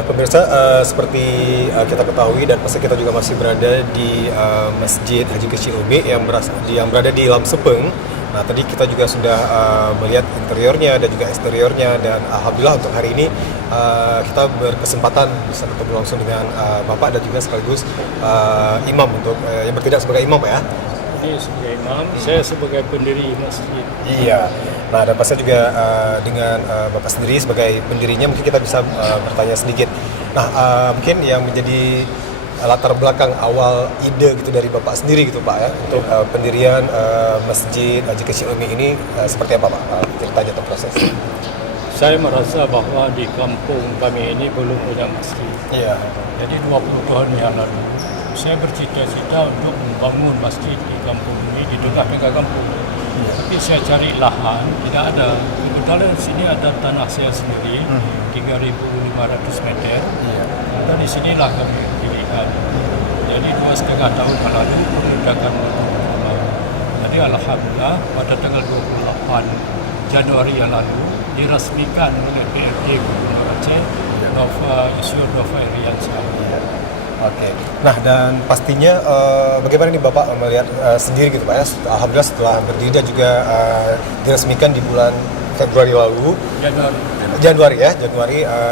Ya pemirsa, seperti kita ketahui dan pasti kita juga masih berada di Masjid Haji Kecil Umi yang berada di Lam Sepeng. Nah tadi kita juga sudah melihat interiornya dan juga eksteriornya, dan alhamdulillah untuk hari ini kita berkesempatan bisa bertemu langsung dengan Bapak dan juga sekaligus imam untuk yang bertindak sebagai imam ya. Ini sebagai imam, saya sebagai pendiri masjid. Iya. Nah, dan pasti juga dengan Bapak sendiri sebagai pendirinya mungkin kita bisa bertanya sedikit. Nah, mungkin yang menjadi latar belakang awal ide gitu dari Bapak sendiri gitu Pak ya untuk pendirian Masjid Haji Kecil Umi ini seperti apa Pak? Ceritanya atau prosesnya? Saya merasa bahwa di kampung kami ini belum punya masjid. Iya. Jadi 20 tahun yang lalu, saya bercita-cita untuk membangun masjid di kampung ini, di tengah-tengah kampung. Tapi saya cari lahan, tidak ada. Kebetulan di sini ada tanah saya sendiri, 3.500 meter. Dan di sinilah kami dirikan. Jadi 2,5 tahun yang lalu mengerjakan rumah. Jadi alhamdulillah pada tanggal 28 Januari yang lalu diresmikan oleh PRD Gubernur Aceh, Nova Iriansyah. Oke. Nah dan pastinya bagaimana nih Bapak melihat sendiri gitu Pak ya, alhamdulillah setelah berdiri dan juga diresmikan di bulan Februari lalu, Januari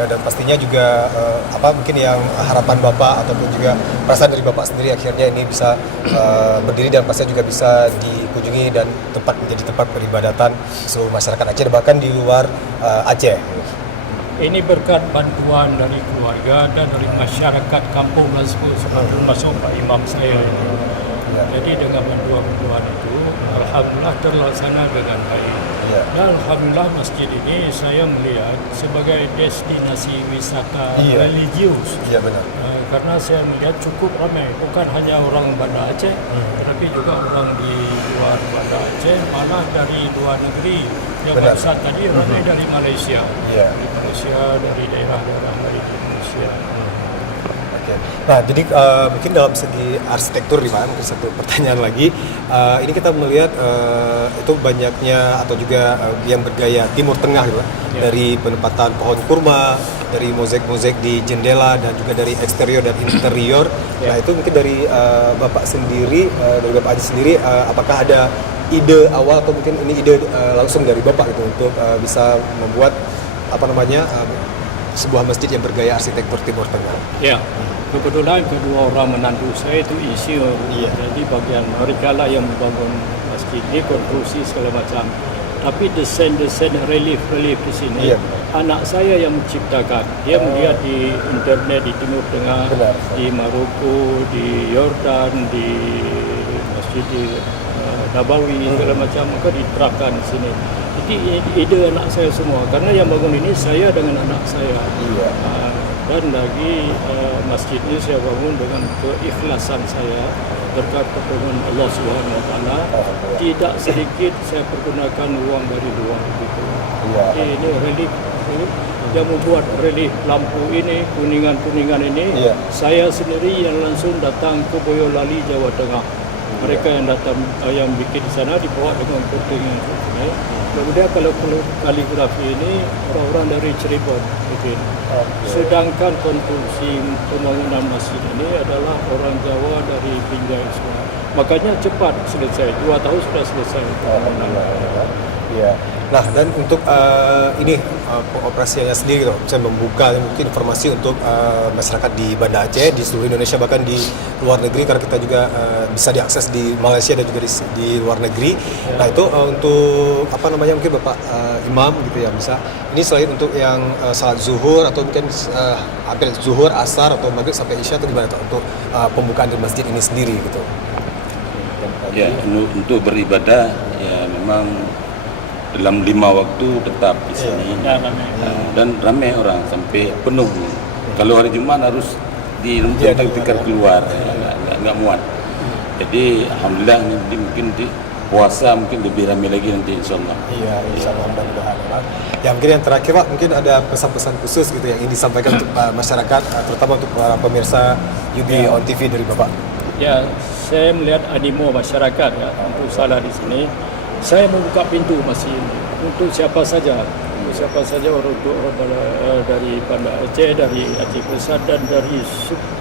dan pastinya juga apa mungkin yang harapan Bapak ataupun juga perasaan dari Bapak sendiri akhirnya ini bisa berdiri dan pastinya juga bisa dikunjungi dan menjadi tempat peribadatan seluruh masyarakat Aceh bahkan di luar Aceh. Ini berkat bantuan dari keluarga dan dari masyarakat kampung tersebut, termasuk Pak Imam saya ini. Jadi dengan bantuan itu, alhamdulillah terlaksana dengan baik. Dan alhamdulillah masjid ini saya melihat sebagai destinasi wisata religius. Iya benar. Karena saya melihat cukup ramai, bukan hanya orang Banda Aceh, tetapi juga orang di luar Banda Aceh, malah dari luar negeri. Yang barusan tadi ramai dari Malaysia, dari Malaysia, dari daerah-daerah dari Indonesia. Oke. Nah, jadi mungkin dalam segi arsitektur nih Pak, mungkin satu pertanyaan lagi. Ini kita melihat itu banyaknya atau juga yang bergaya Timur Tengah gitu Pak. Dari penempatan pohon kurma, dari mozaik-mozaik di jendela dan juga dari eksterior dan interior. Nah, itu mungkin dari Bapak sendiri, dari Bapak Haji sendiri, apakah ada ide awal atau mungkin ini ide langsung dari Bapak gitu untuk bisa membuat sebuah masjid yang bergaya arsitektur Timur Tengah? Ya, kebetulan kedua orang menantu saya itu insinyur. Jadi bagian mereka lah yang membangun masjid ini, konstruksi segala macam. Tapi desain-desain relief di sini, anak saya yang menciptakan. Dia melihat di internet di Timur Tengah, di Maroko, di Yordan, di masjid di Nabawi segala macam, maka diterapkan di sini. Jadi ide anak saya semua, karena yang bangun ini saya dengan anak saya. Dan lagi masjid ini saya bangun dengan keikhlasan saya, berkat pertolongan Allah Subhanahu Wa Taala. Tidak sedikit saya pergunakan uang dari luar gitu. Jadi ini relief yang membuat relief lampu ini, kuningan ini, saya sendiri yang langsung datang ke Boyolali, Jawa Tengah. Mereka yang datang yang bikin di sana dibawa dengan puting yang ini. Kemudian kalau kaligrafi ini orang-orang dari Cirebon bikin. Sedangkan konstruksi pembangunan masjid ini adalah orang Jawa dari Binjai semua. Makanya cepat selesai, 2 tahun sudah selesai. Nah dan untuk ini operasinya sendiri, saya membuka mungkin informasi untuk masyarakat di Banda Aceh, di seluruh Indonesia bahkan di luar negeri, karena kita juga bisa diakses di Malaysia dan juga di luar negeri. Nah itu untuk mungkin Bapak Imam gitu ya bisa. Ini selain untuk yang salat zuhur atau mungkin hampir zuhur, asar atau maghrib sampai isya atau gimana untuk pembukaan di masjid ini sendiri gitu? Ya untuk beribadah ya memang dalam 5 waktu tetap di sini dan ramai orang sampai penuh. Kalau hari Jumat harus tikar keluar, nggak muat. Jadi alhamdulillah ini mungkin di puasa mungkin lebih ramai lagi nanti insyaallah. Iya, insyaallah mudah-mudahan Pak. Ya mungkin yang terakhir Pak, mungkin ada pesan-pesan khusus gitu yang ingin disampaikan untuk masyarakat, terutama untuk para pemirsa UB on TV dari Bapak. Ya, saya melihat animo masyarakat ya untuk salat di sini. Saya membuka pintu masjid ini untuk siapa saja. siapa saja orang dari Banda Aceh, dari Aceh Besar dan dari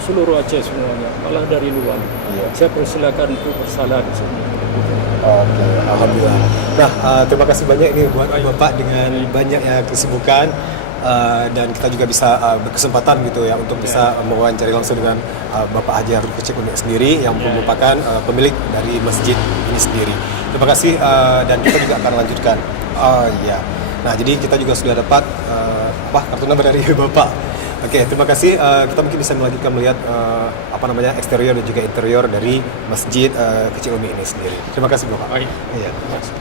seluruh Aceh semuanya, malah dari luar. Saya persilakan untuk bersalah di sini. Oke, alhamdulillah. Nah, terima kasih banyak nih buat Bapak dengan banyaknya kesibukan. Dan kita juga bisa berkesempatan gitu ya untuk bisa mewawancari langsung dengan Bapak Haji Harun Kecik Unik sendiri yang merupakan pemilik dari masjid ini sendiri. Terima kasih dan kita juga akan lanjutkan. Iya. Nah, jadi kita juga sudah dapat kartu nama dari Bapak. Oke, terima kasih. Kita mungkin bisa melanjutkan melihat eksterior dan juga interior dari masjid Kecik Umi ini sendiri. Terima kasih Bapak. Baik. Iya, terima kasih.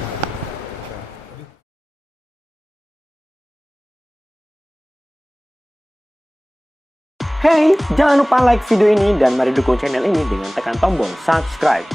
Hey, jangan lupa like video ini dan mari dukung channel ini dengan tekan tombol subscribe.